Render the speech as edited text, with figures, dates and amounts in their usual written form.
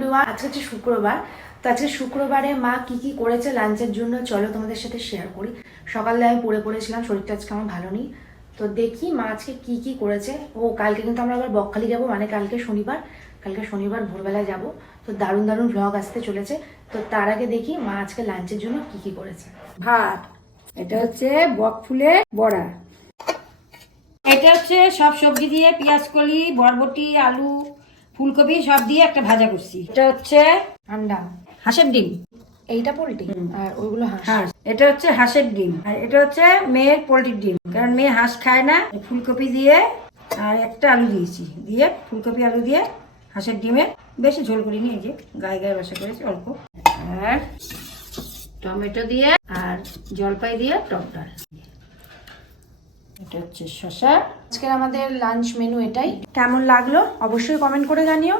Everyone, আজকে হচ্ছে শুক্রবার। তো আজকে শুক্রবারে মা কি কি করেছে লাঞ্চের জন্য চলো তোমাদের সাথে শেয়ার করি। সকালে আমি পড়েছিলাম, শরীরটা আজকে আমার ভালো নেই। তো দেখি মা আজকে কি কি করেছে। ও কালকে কিন্তু আমরা আবার বকখালি যাবো, মানে কালকে শনিবার ভোরবেলায় যাব। তো দারুণ দারুণ ভ্লগ আসতে চলেছে। তো তার আগে দেখি মা আজকে লাঞ্চের জন্য কি কি করেছে। ভাত, এটা হচ্ছে বক ফুলের বড়া, এটা হচ্ছে সব সবজি দিয়ে পেঁয়াজ কলি, বরবটি, আলু, ফুলকপি সব দিয়ে একটা ভাজা করছি। এটা হচ্ছে আন্ডা, হাঁসের ডিম, এইটা পোল্ট্রি আর ওইগুলো হাঁস। হাঁস, এটা হচ্ছে হাঁসের ডিম, আর এটা হচ্ছে মেয়ের পোলট্রির ডিম, কারণ মেয়ে হাঁস খায় না। ফুলকপি দিয়ে আর একটা আলু দিয়েছি, দিয়ে ফুলকপি আলু দিয়ে হাঁসের ডিমের বেশি ঝোল করিনি, এই যে গায়ে গায়ে বসা করেছি অল্প, আর টমেটো দিয়ে আর জলপাই দিয়ে টক ডাল। এটা হচ্ছে শসা। আজকের আমাদের লাঞ্চ মেনু এটাই। কেমন লাগলো অবশ্যই কমেন্ট করে জানিও।